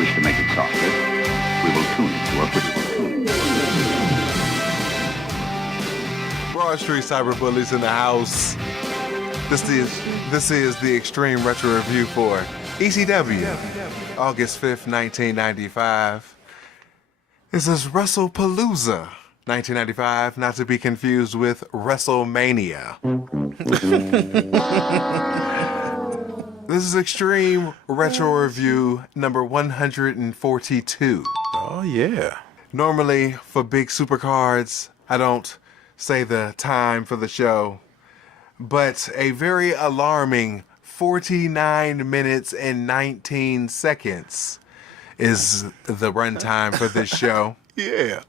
wish to make it softer, we will tune it to a whistle. Broad Street Cyberbullies in the house. This is the Extreme Retro Review for ECW, August 5th, 1995. This is Wrestlepalooza, 1995, not to be confused with WrestleMania. This is Extreme Retro Review number 142. Oh, yeah. Normally, for big supercards, I don't say the time for the show, but a very alarming 49 minutes and 19 seconds is the runtime for this show. Yeah.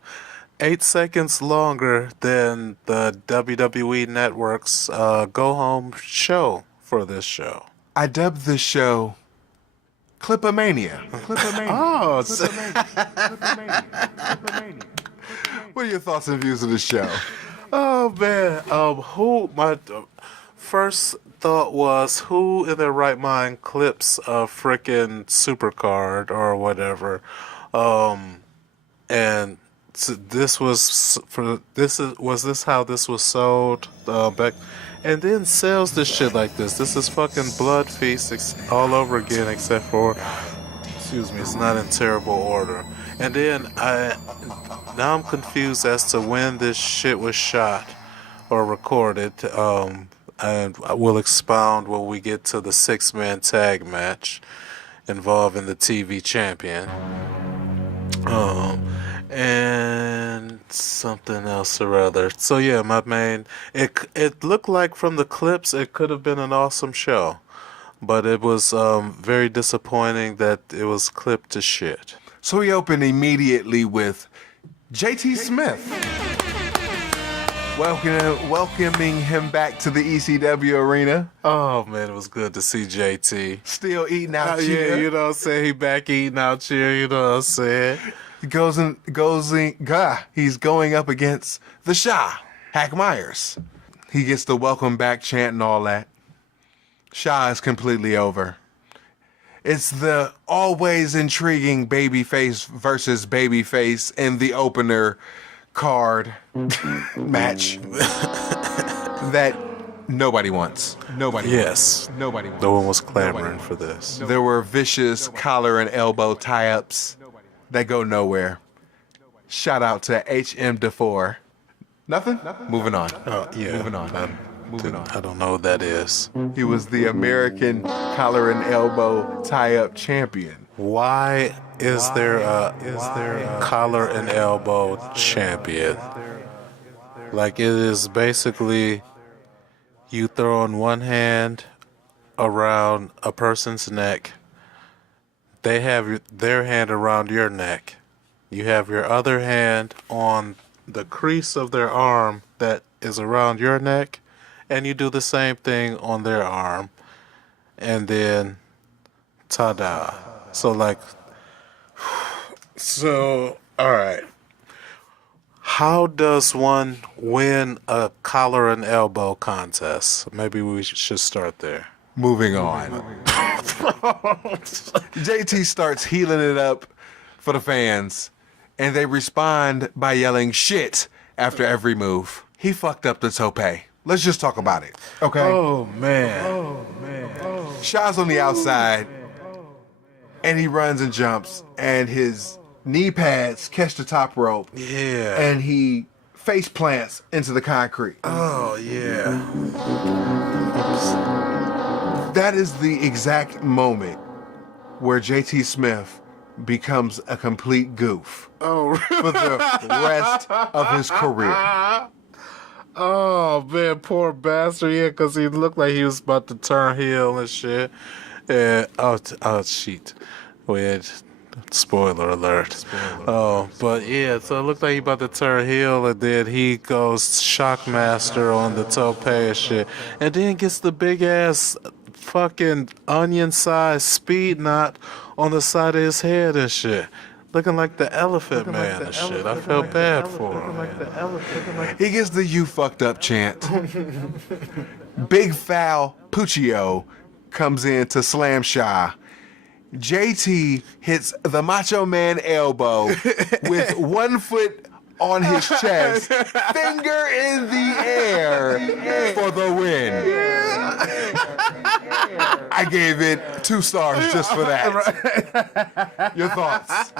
8 seconds longer than the WWE Network's Go Home show for this show. I dubbed this show Clip-A-Mania. Clip-A-Mania. Oh, Clip-A-Mania. What are your thoughts and views of the show? Oh man, my first thought was, who in their right mind clips a frickin' supercard or whatever, and so was this how this was sold back, and then sells this shit like this. This is fucking Blood Feast all over again, except for, excuse me, it's not in terrible order. And then now I'm confused as to when this shit was shot or recorded. And I will expound when we get to the 6-man tag match involving the TV champion. And something else or other. So yeah, it looked like from the clips it could have been an awesome show, but it was very disappointing that it was clipped to shit. So we open immediately with JT Smith. Welcoming him back to the ECW arena. Oh man, it was good to see JT. Still eating out here. cheer. Yeah, you know what I'm saying? He back eating out cheer, you know what I'm saying? He's going up against the Shah, Hack Myers. He gets the welcome back chant and all that. Shah is completely over. It's the always intriguing babyface versus babyface in the opener card match that nobody wants. Nobody wants. No one was clamoring for this. There were vicious collar and elbow tie-ups that go nowhere. Shout out to HM DeFore. Nothing? Moving on. Yeah. Moving on. I don't know what that is. He was the American collar and elbow tie-up champion. Why is there a collar and elbow champion? Like, it is basically you throwing one hand around a person's neck. They have their hand around your neck. You have your other hand on the crease of their arm that is around your neck, and you do the same thing on their arm. And then, ta-da. All right. How does one win a collar and elbow contest? Maybe we should start there. Moving on. JT starts healing it up for the fans, and they respond by yelling shit after every move. He fucked up the tope. Let's just talk about it, okay? Oh, man. Shah's on the outside, and he runs and jumps, and his knee pads catch the top rope. Yeah. And he face plants into the concrete. Oh, yeah. That is the exact moment where JT Smith becomes a complete goof for the rest of his career. Oh, man, poor bastard. Yeah, because he looked like he was about to turn heel and shit. And, shit. Spoiler alert. But yeah, so it looked like he about to turn heel, and then he goes Shockmaster on the tope and shit. And then gets the big ass fucking onion-sized speed knot on the side of his head and shit. Looking like the Elephant Man and shit. I felt bad for him. He gets the "you fucked up" chant. Big Foul Puccio comes in to slam Shah, JT hits the Macho Man elbow with 1 foot on his chest, finger in the air for the win. I gave it 2 stars just for that. Your thoughts?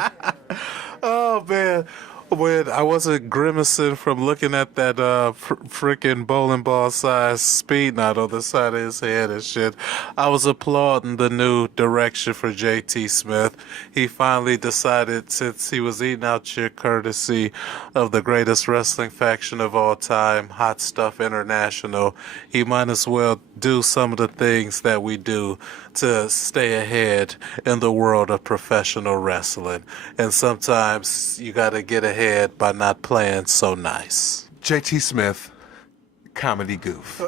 Oh, man. When I wasn't grimacing from looking at that freaking bowling ball sized speed knot on the side of his head and shit, I was applauding the new direction for JT Smith. He finally decided, since he was eating out shit courtesy of the greatest wrestling faction of all time, Hot Stuff International, he might as well do some of the things that we do to stay ahead in the world of professional wrestling. And sometimes you gotta get ahead by not playing so nice. JT Smith, comedy goof.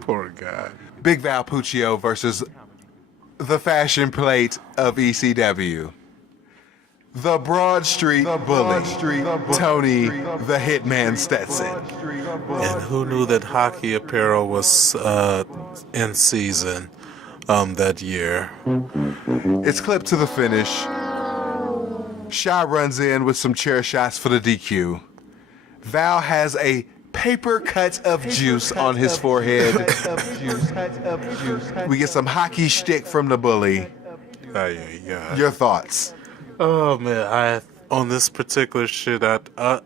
Poor guy. Big Val Puccio versus the fashion plate of ECW. The Broad Street Bully, Tony the Hitman Stetson. And who knew that hockey apparel was in season that year? It's clipped to the finish. Shy runs in with some chair shots for the DQ. Val has a paper cut of juice on his forehead. We get some hockey shtick from the bully. Your thoughts? Oh man, on this particular shit, I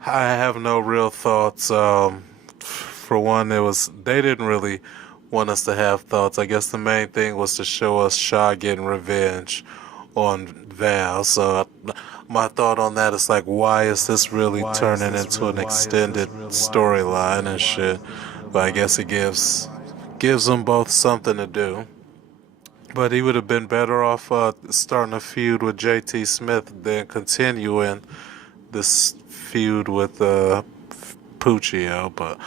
have no real thoughts. For one, they didn't really want us to have thoughts. I guess the main thing was to show us Shaw getting revenge on Val. So my thought on that is like, why is this really turning into an extended storyline and shit? But I guess it gives them both something to do. But he would have been better off starting a feud with JT Smith than continuing this feud with Puccio. But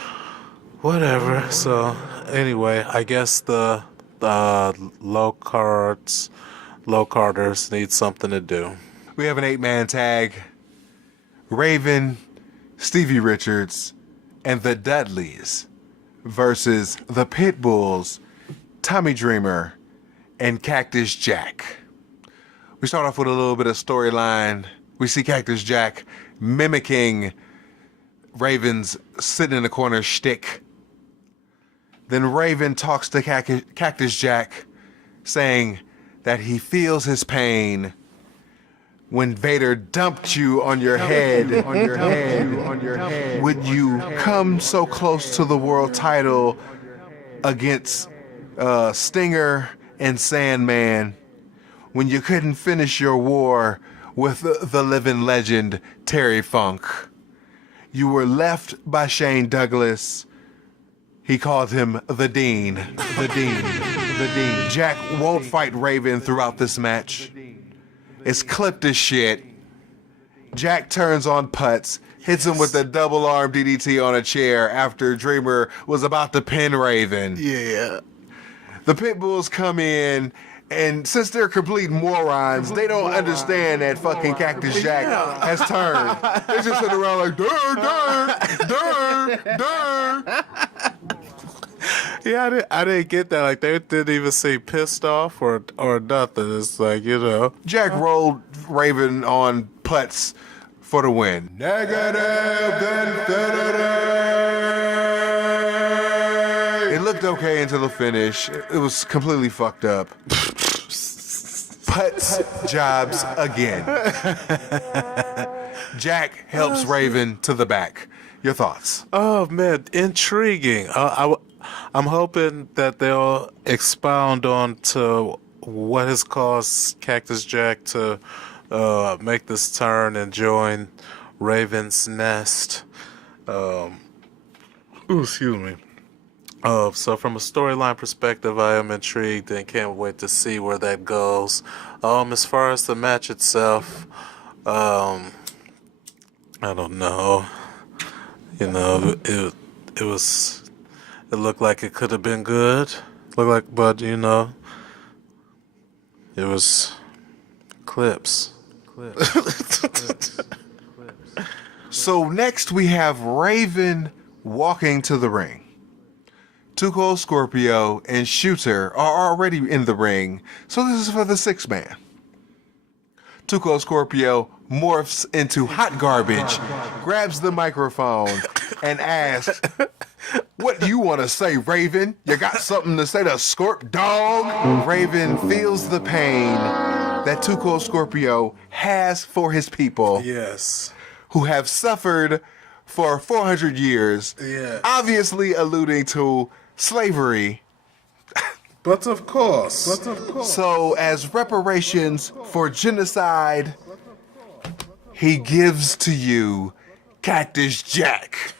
whatever. So anyway, I guess the low carders need something to do. We have an 8-man tag. Raven, Stevie Richards, and the Dudleys versus the Pitbulls, Tommy Dreamer, and Cactus Jack. We start off with a little bit of storyline. We see Cactus Jack mimicking Raven's sitting in the corner shtick. Then Raven talks to Cactus Jack, saying that he feels his pain when Vader dumped you on your head. Would you come so close to the world title against Stinger and Sandman when you couldn't finish your war with the living legend Terry Funk? You were left by Shane Douglas. He called him the Dean. Jack won't fight Raven throughout this match. It's clipped as shit. Jack turns on Putz, hits him with a double arm DDT on a chair after Dreamer was about to pin Raven. Yeah. The Pitbulls come in, and since they're complete morons, they don't understand that fucking Cactus Jack has turned. They're just sitting around like, durr. Yeah, I didn't get that. Like, they didn't even seem pissed off or nothing. It's like, Jack rolled Raven on Putz for the win. Negative infinity. It looked okay until the finish. It was completely fucked up. Putz jobs again. Jack helps Raven to the back. Your thoughts? Oh man, intriguing. I'm hoping that they'll expound on to what has caused Cactus Jack to make this turn and join Raven's nest. Excuse me. So from a storyline perspective, I am intrigued and can't wait to see where that goes. As far as the match itself, I don't know. It looked like it could have been good. But it was clips. So next we have Raven walking to the ring. Too Cold Scorpio and Shooter are already in the ring, so this is for the 6-man. Too Cold Scorpio morphs into hot garbage, grabs the microphone, and asks, "What do you want to say, Raven? You got something to say to Scorp, dog?" Raven feels the pain that Too Cold Scorpio has for his people. Yes. Who have suffered for 400 years, obviously alluding to slavery. But of course. So, as reparations for genocide, he gives to you Cactus Jack.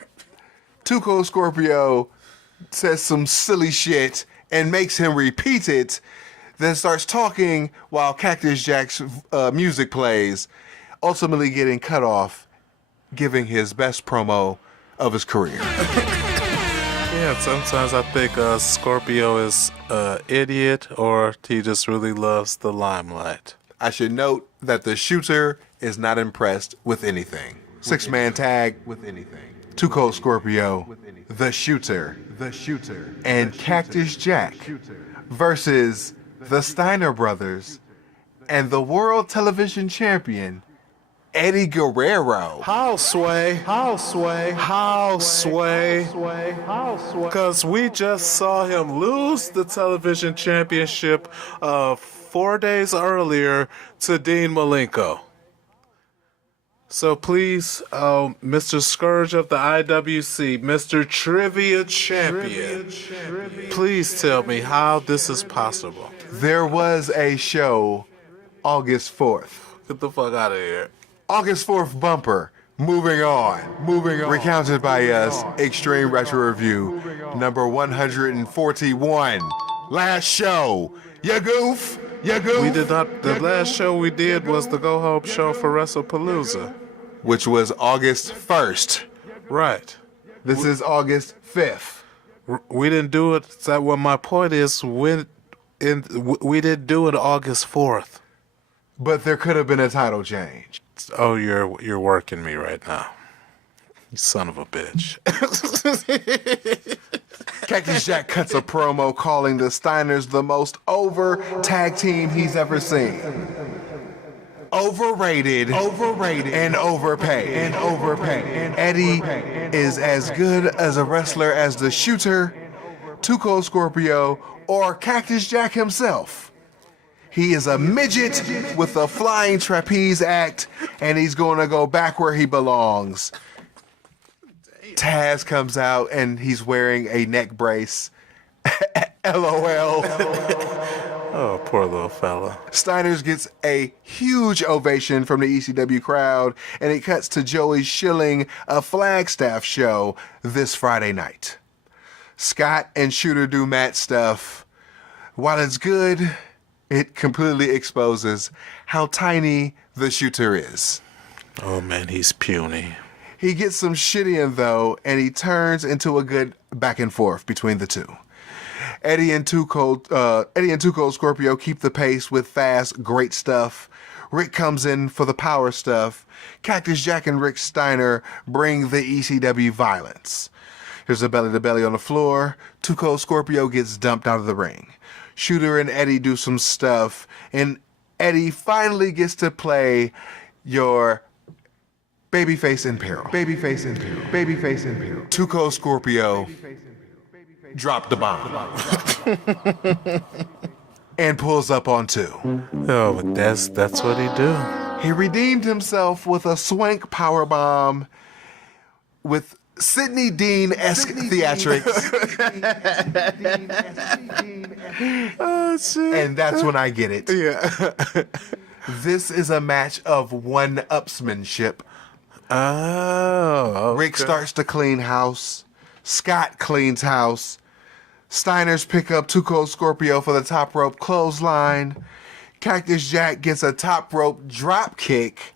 Too Cold Scorpio says some silly shit and makes him repeat it, then starts talking while Cactus Jack's music plays, ultimately getting cut off, giving his best promo of his career. Yeah, sometimes I think Scorpio is an idiot or he just really loves the limelight. I should note that the Shooter is not impressed with anything. 6-man tag with anything. Too Cold Scorpio, the Shooter, and Cactus Jack versus the Steiner Brothers and the World Television Champion, Eddie Guerrero. How sway? Because we just saw him lose the television championship 4 days earlier to Dean Malenko. So please, Mr. Scourge of the IWC, Mr. Trivia Champion, please tell me how this is possible. There was a show August 4th. Get the fuck out of here. August 4th bumper. Moving on. Recounted by us, Extreme Retro Review, number 141. Last show. You goof. We did not. The last show we did was the Go Home show for Wrestlepalooza, which was August 1st. Right. This is August 5th. We didn't do it. That what my point is. We didn't do it August 4th. But there could have been a title change. Oh, you're working me right now. You son of a bitch. Cactus Jack cuts a promo calling the Steiners the most over tag team he's ever seen. Overrated, and overpaid. Eddie is as good as a wrestler as the Shooter, Too Cold Scorpio, or Cactus Jack himself. He is a midget with a flying trapeze act, and he's going to go back where he belongs. Taz comes out, and he's wearing a neck brace. LOL. Oh, poor little fella. Steiners gets a huge ovation from the ECW crowd, and it cuts to Joey shilling a Flagstaff show this Friday night. Scott and Shooter do mat stuff. While it's good, it completely exposes how tiny the Shooter is. Oh man, he's puny. He gets some shit in though, and he turns into a good back and forth between the two. Eddie and Too Cold Scorpio keep the pace with fast, great stuff. Rick comes in for the power stuff. Cactus Jack and Rick Steiner bring the ECW violence. There's a belly-to-belly on the floor. Too Cold Scorpio gets dumped out of the ring. Shooter and Eddie do some stuff, and Eddie finally gets to play your babyface in peril. Too Cold Scorpio dropped the bomb and pulls up on two. Oh, but that's what he do. He redeemed himself with a swank powerbomb with Sidney Dean-esque theatrics. Oh, shit. And that's when I get it. Yeah. This is a match of one-upsmanship. Oh, okay. Rick starts to clean house. Scott cleans house. Steiners pick up Too Cold Scorpio for the top rope clothesline. Cactus Jack gets a top rope drop kick.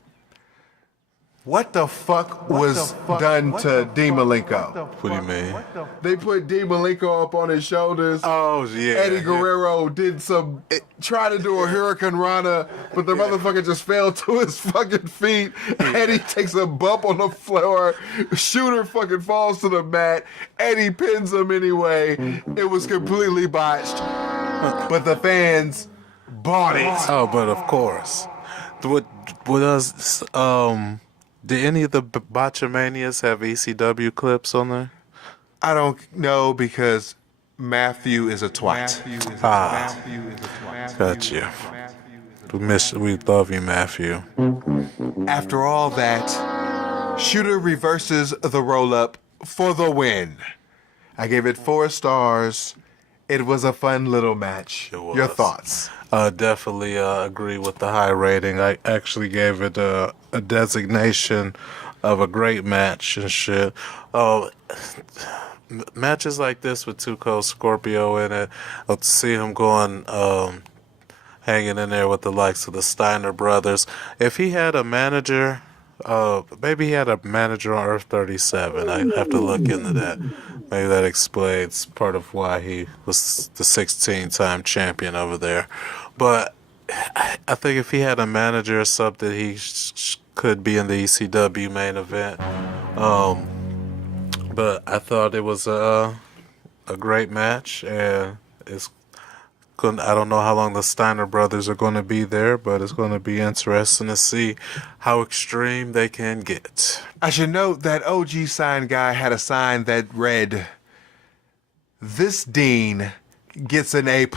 What the fuck was done to D. Malenko? What do you mean? They put D. Malenko up on his shoulders. Oh, yeah. Eddie Guerrero did tried to do a Hurricane Rana, but the motherfucker just fell to his fucking feet. Eddie takes a bump on the floor. Shooter fucking falls to the mat. Eddie pins him anyway. It was completely botched, but the fans bought it. Oh, but of course. What does did any of the Botchamanias have ECW clips on there? I don't know because Matthew is a twat. Got you. We love you, Matthew. After all that, Shooter reverses the roll-up for the win. I gave it 4 stars. It was a fun little match. It was. Your thoughts? Definitely agree with the high rating. I actually gave it a designation of a great match and shit. Matches like this with Too Cold Scorpio in it, to see him going, hanging in there with the likes of the Steiner brothers. If he had a manager, maybe he had a manager on Earth 37. I have to look into that. Maybe that explains part of why he was the 16-time champion over there. But I think if he had a manager or something, he could be in the ECW main event. But I thought it was a great match, and I don't know how long the Steiner brothers are going to be there, but it's going to be interesting to see how extreme they can get. I should note that OG sign guy had a sign that read, "This Dean gets an A+."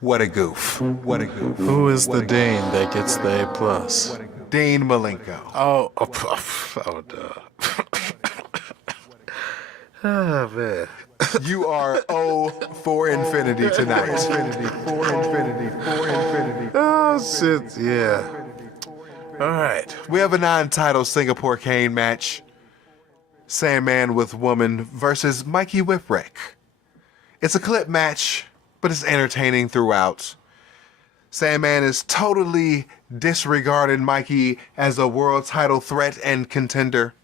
What a goof. What a goof. Who is the Dean that gets the A+? Dean Malenko. Oh, duh. Oh, man. You are O for infinity tonight. For infinity. Oh, shit, yeah. All right. We have a non-title Singapore Cane match. Sandman with Woman versus Mikey Whipwreck. It's a clip match, but it's entertaining throughout. Sandman is totally disregarding Mikey as a world title threat and contender.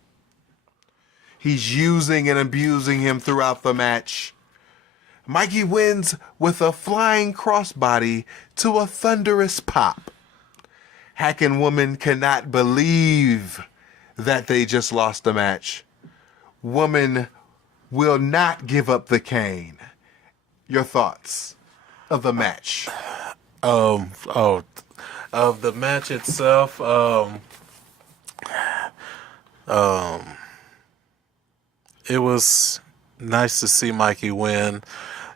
He's using and abusing him throughout the match. Mikey wins with a flying crossbody to a thunderous pop. Hack and Woman cannot believe that they just lost the match. Woman will not give up the cane. Your thoughts of the match? Of the match itself, it was nice to see Mikey win.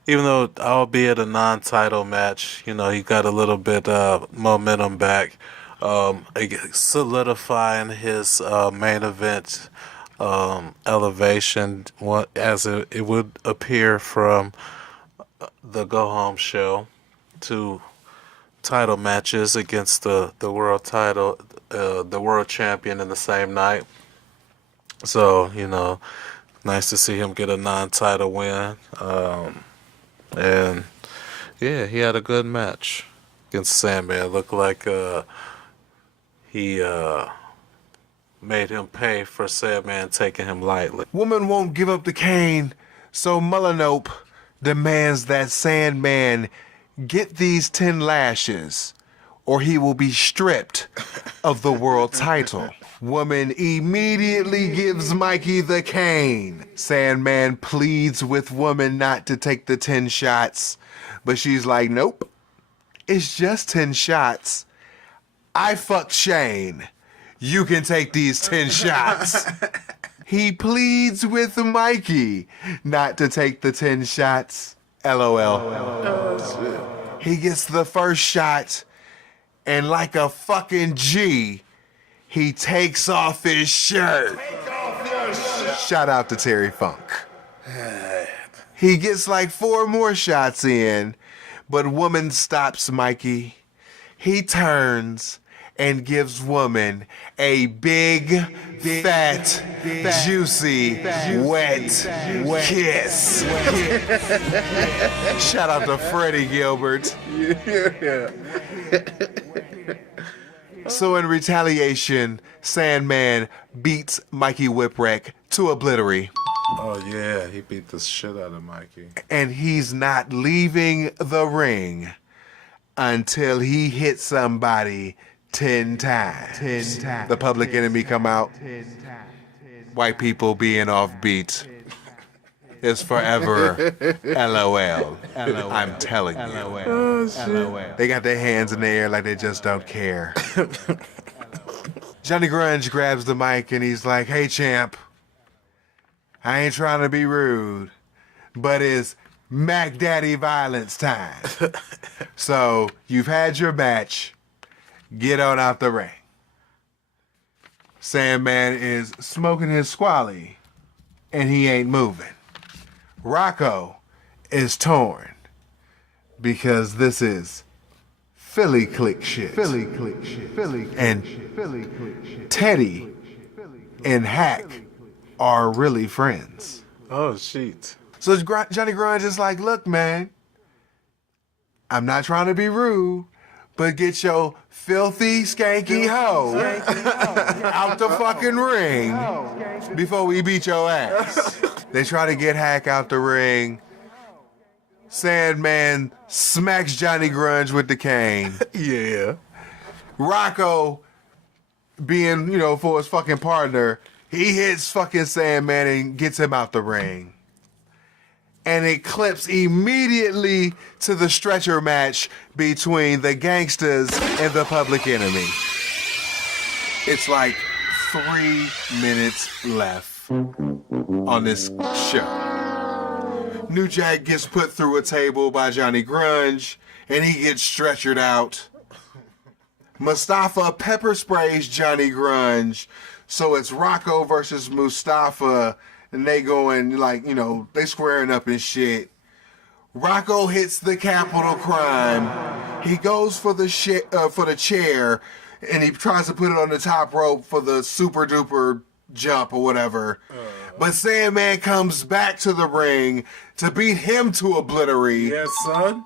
Even though, albeit a non-title match, he got a little bit momentum back, solidifying his main event elevation, as it would appear from the Go Home show, to title matches against the world title, the world champion in the same night. So, nice to see him get a non-title win. And yeah, he had a good match against Sandman. It looked like he made him pay for Sandman taking him lightly. Woman won't give up the cane, so Mullinope demands that Sandman get these 10 lashes or he will be stripped of the world title. Woman immediately gives Mikey the cane. Sandman pleads with Woman not to take the 10 shots, but she's like, nope, it's just 10 shots. I fucked Shane. You can take these 10 shots. He pleads with Mikey not to take the 10 shots. LOL. He gets the first shot, and like a fucking G, he takes off his shirt. Shout out to Terry Funk. He gets like 4 more shots in, but Woman stops Mikey. He turns and gives Woman a big, fat, juicy, wet kiss. Shout out to Freddie Gilbert. So in retaliation, Sandman beats Mikey Whipwreck to obliterate. Oh yeah, he beat the shit out of Mikey. And he's not leaving the ring until he hits somebody 10 times. 10 times. The Public Enemy come out. White people being offbeat is forever LOL. I'm telling you. Oh shit. They got their hands in the air like they just don't care. Johnny Grunge grabs the mic and he's like, "Hey champ, I ain't trying to be rude, but it's Mac Daddy violence time. So you've had your match. Get on out the ring." Sandman is smoking his squally, and he ain't moving. Rocco is torn because this is Philly click shit. Philly click shit. And Teddy and Hack are really friends. Oh shit. So Johnny Grunge is like, "Look, man, I'm not trying to be rude, but get your filthy, skanky hoe out the fucking ring before we beat your ass." They try to get Hack out the ring. Sandman smacks Johnny Grunge with the cane. Yeah. Rocco, being, for his fucking partner, he hits fucking Sandman and gets him out the ring. And it clips immediately to the stretcher match between the Gangstaz and the Public Enemy. It's like 3 minutes left on this show. New Jack gets put through a table by Johnny Grunge, and he gets stretchered out. Mustafa pepper sprays Johnny Grunge, so it's Rocco versus Mustafa, and they going they squaring up and shit. Rocco hits the capital crime. He goes for the chair, and he tries to put it on the top rope for the super duper jump or whatever. But Sandman comes back to the ring to beat him to obliterate. Yes, son.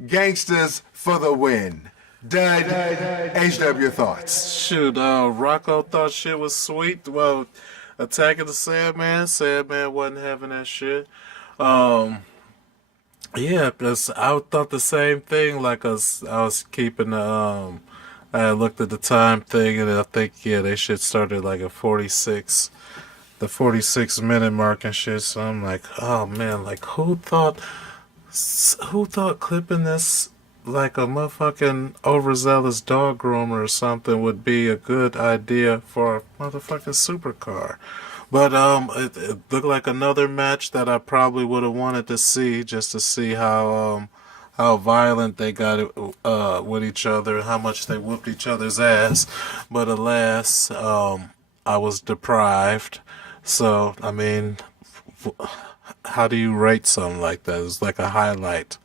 Gangstaz for the win. Dud, HW thoughts. Shoot, Rocco thought shit was sweet. Well, attacking the Sandman wasn't having that shit. Yeah, because I thought the same thing. Like I was keeping the I looked at the time thing, and I think they shit started like at 46 minute mark and shit. So I'm like, oh man, like who thought clipping this like a motherfucking overzealous dog groomer or something would be a good idea for a motherfucking supercar. But it looked like another match that I probably would have wanted to see, just to see how violent they got it with each other, how much they whooped each other's ass. But alas, I was deprived. So I mean, how do you rate something like that? It's like a highlight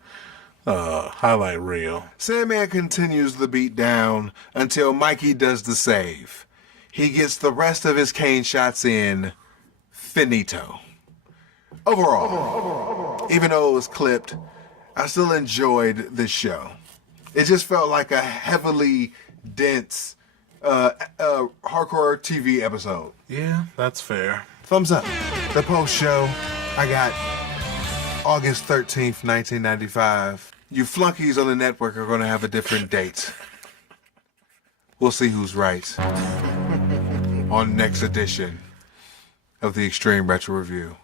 reel. Sandman continues the beat down until Mikey does the save. He gets the rest of his cane shots in. Finito. Overall, even though it was clipped, I still enjoyed this show. It just felt like a heavily dense hardcore TV episode. Yeah, that's fair. Thumbs up. The post show, I got August 13th, 1995. You flunkies on the network are going to have a different date. We'll see who's right on next edition of the Extreme Retro Review.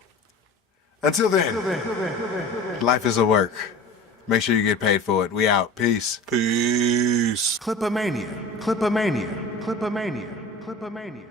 Until then, life is a work. Make sure you get paid for it. We out. Peace. Peace. Clip-A-Mania. Clip-A-Mania. Clip-A-Mania. Clip-A-Mania.